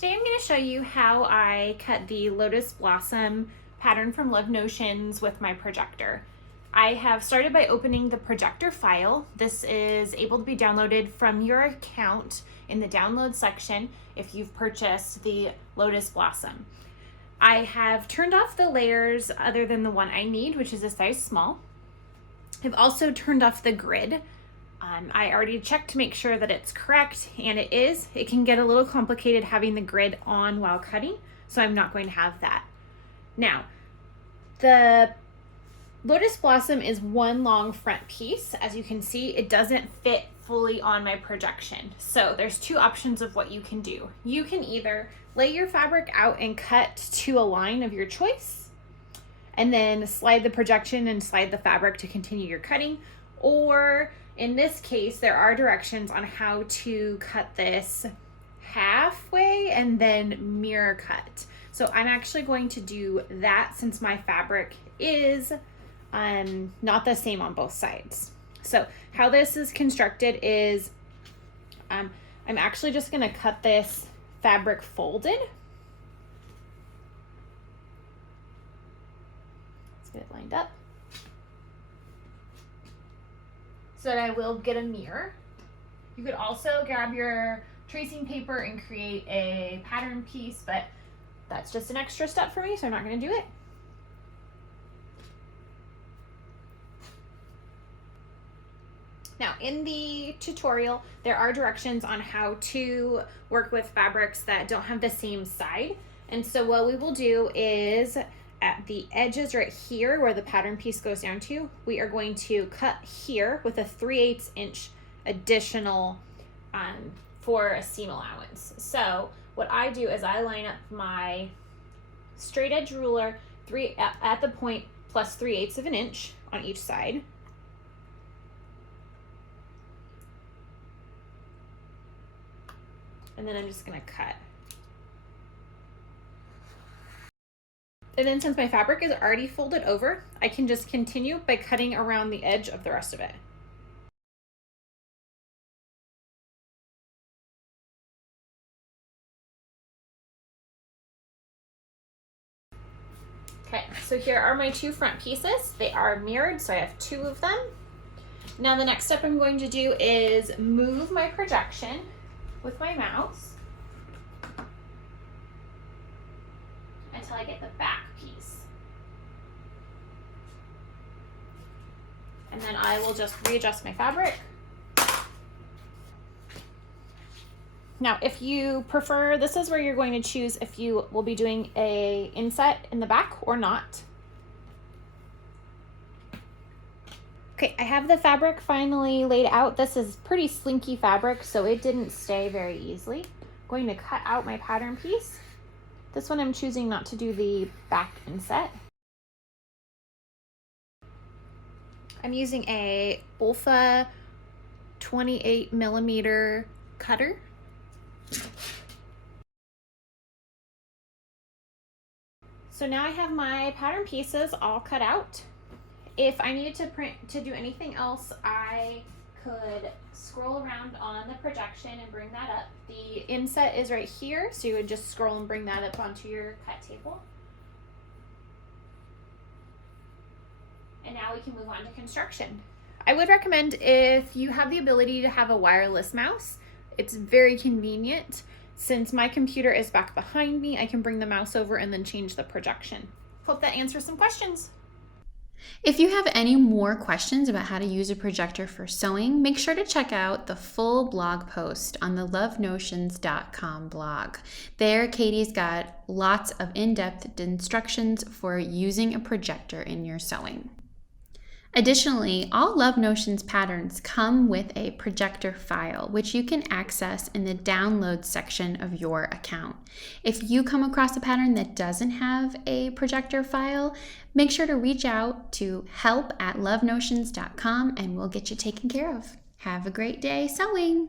Today I'm going to show you how I cut the Lotus Blossom pattern from Love Notions with my projector. I have started by opening the projector file. This is able to be downloaded from your account in the download section if you've purchased the Lotus Blossom. I have turned off the layers other than the one I need, which is a size small. I've also turned off the grid. I already checked to make sure that it's correct, and it is. It can get a little complicated having the grid on while cutting, so I'm not going to have that. Now, the Lotus Blossom is one long front piece. As you can see, it doesn't fit fully on my projection. So there's two options of what you can do. You can either lay your fabric out and cut to a line of your choice, and then slide the projection and slide the fabric to continue your cutting. Or in this case, there are directions on how to cut this halfway and then mirror cut. So I'm actually going to do that since my fabric is not the same on both sides. So how this is constructed is I'm actually just going to cut this fabric folded. Let's get it lined up so that I will get a mirror. You could also grab your tracing paper and create a pattern piece, but that's just an extra step for me, so I'm not going to do it. Now, in the tutorial, there are directions on how to work with fabrics that don't have the same side. And so what we will do is at the edges right here where the pattern piece goes down to, we are going to cut here with a 3/8 inch additional for a seam allowance. So what I do is I line up my straight edge ruler at the point plus 3/8 of an inch on each side. And then I'm just gonna cut. And then since my fabric is already folded over, I can just continue by cutting around the edge of the rest of it. Okay, so here are my two front pieces. They are mirrored, so I have two of them. Now the next step I'm going to do is move my projection with my mouse until I get the back piece. And then I will just readjust my fabric. Now, if you prefer, this is where you're going to choose if you will be doing a inset in the back or not. Okay, I have the fabric finally laid out. This is pretty slinky fabric, so it didn't stay very easily. I'm going to cut out my pattern piece. This one I'm choosing not to do the back inset. I'm using a Olfa 28mm cutter. So now I have my pattern pieces all cut out. If I needed to do anything else, I could scroll around on the projection and bring that up. The inset is right here, so you would just scroll and bring that up onto your cut table. And now we can move on to construction. I would recommend, if you have the ability to have a wireless mouse, it's very convenient. Since my computer is back behind me, I can bring the mouse over and then change the projection. Hope that answers some questions. If you have any more questions about how to use a projector for sewing, make sure to check out the full blog post on the lovenotions.com blog. There, Katie's got lots of in-depth instructions for using a projector in your sewing. Additionally, all Love Notions patterns come with a projector file, which you can access in the download section of your account. If you come across a pattern that doesn't have a projector file, make sure to reach out to help@lovenotions.com and we'll get you taken care of. Have a great day sewing!